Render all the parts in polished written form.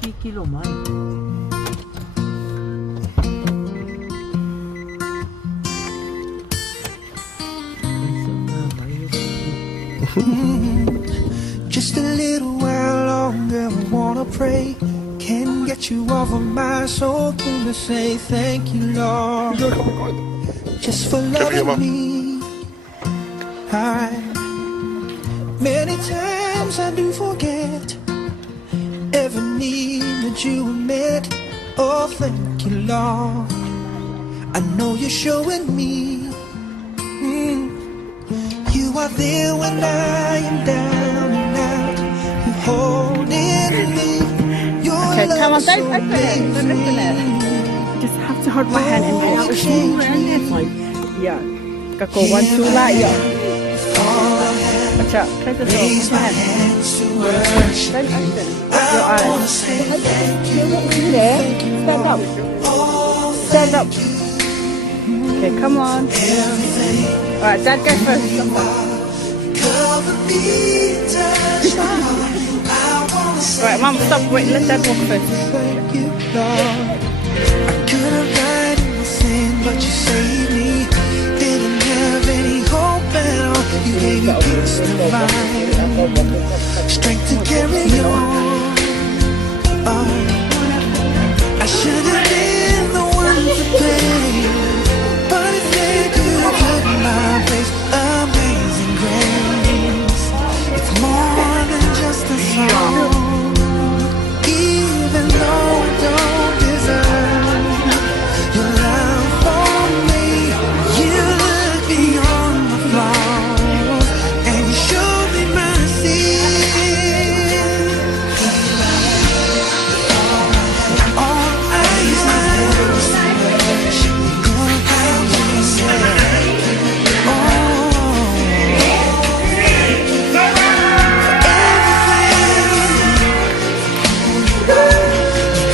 กี่กิโลไมล์ Just a little while longer, I wanna pray. Can get you off of my soul to say thank you, Lord, just for loving me. Many times I do forget every need that you have met. Oh, thank you, Lord. I know you're showing me. You are there when I am down and out. You're holding me. Your love is so amazing. Just have to hold my hand and go out like yeah ก็ go 1 2 ละyeah จะใครจะส่ง Raise my hands to worship. Then action your I eyes wanna say thank you. there stand up stand up okay come on alright that guy first Cover me, touch my heart. I wanna say alright mom stop wait let that walk first thank you, Lord. I could have died in my sin, but you saved me. Didn't have any hope at all. You gave me peace divine, strength to carry on. I should have been the one to pay, but instead you took my place. Amazing grace, it's more than just a song. Even though I don't deserve your love for me, you look beyond my flaws and you show me mercy. All eyes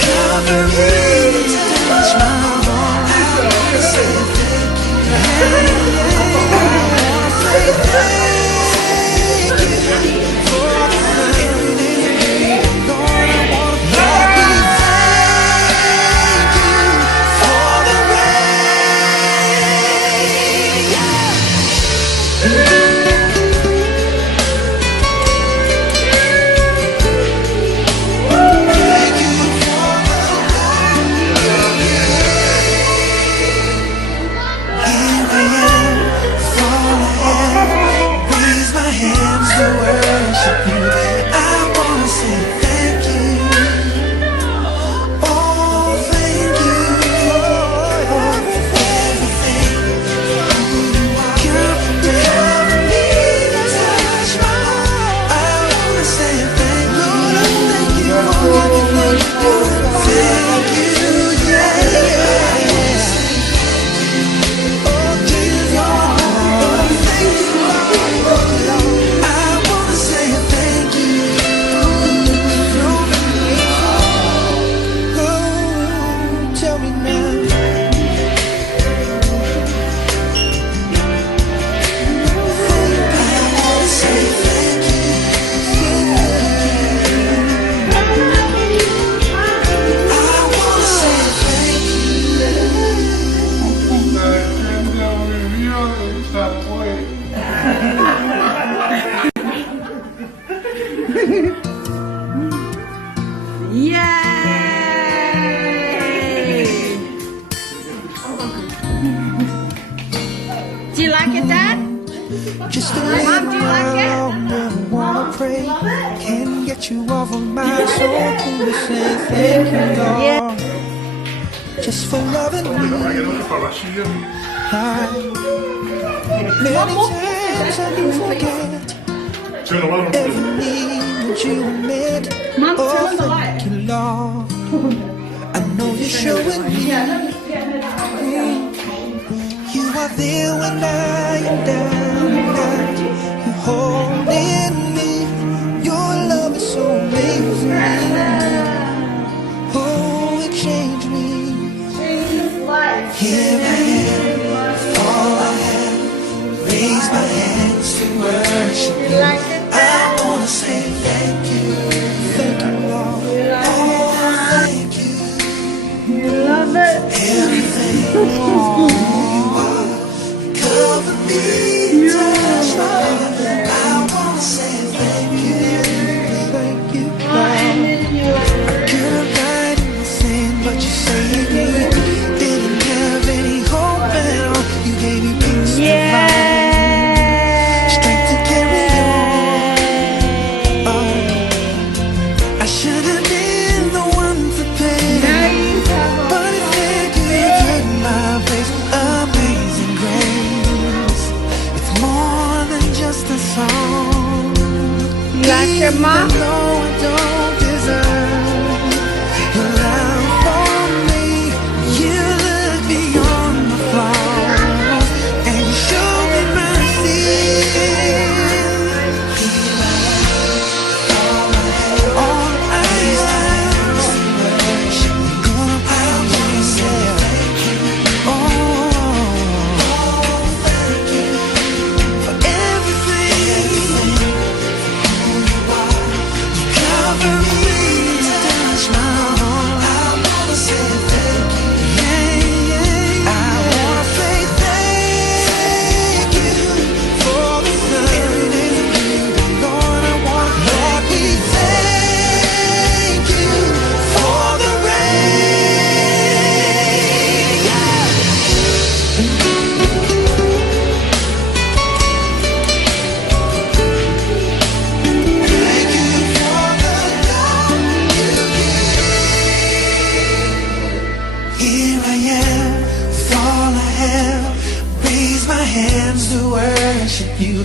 cover me, touch my heart. I wanna say thank you. I wanna say thank you for the rain. Lord, I wanna thank you for the raise my hands to worship you. I wanna say thank you. Oh, thank you for everything. Cover me, touch my heart. I wanna say thank you. Lord, I thank you for everything you do. Thank you, yeah. Oh, Jesus, thank you, Lord. I wanna say thank you. Oh, tell me now. I wanna say thank you. I wanna say thank yay do you like it Dad just a little do you like it? while longer, I wanna pray. Can get you off of my soul to say thank you, Lord, just for loving me. Many times I do forget every need that you met. Oh, thank you, Lord. I know you're showing me. You are there when I am down and out. You're holding me. Your love is so amazing. Oh, it changed me. Here I am, all I have. Raise my hands to worship you. I wanna say thank you, Lord. Cover me, touch my heart. I wanna say thank you, thank you. Could have died in the sand, but you saved me. Didn't have any hope at all. You gave me peace of mind, strength to carry on. Oh, I should have been the one to pay, but instead you took my place. Amazing grace, it's more than just a song. You like your mom? Even though I don't deserve your love for me, you look beyond my flaws and you show me mercy. All I have, gonna find myself. Oh, thank you for everything. Cover me, touch my heart. I wanna say thank you. Yeah, yeah. I wanna say thank you for the sun. Every day that you, Lord, I want to thank you. Thank you for the rain. Yeah. Thank you for the love you give. Here I am, with all I have. Raise my hands to worship you.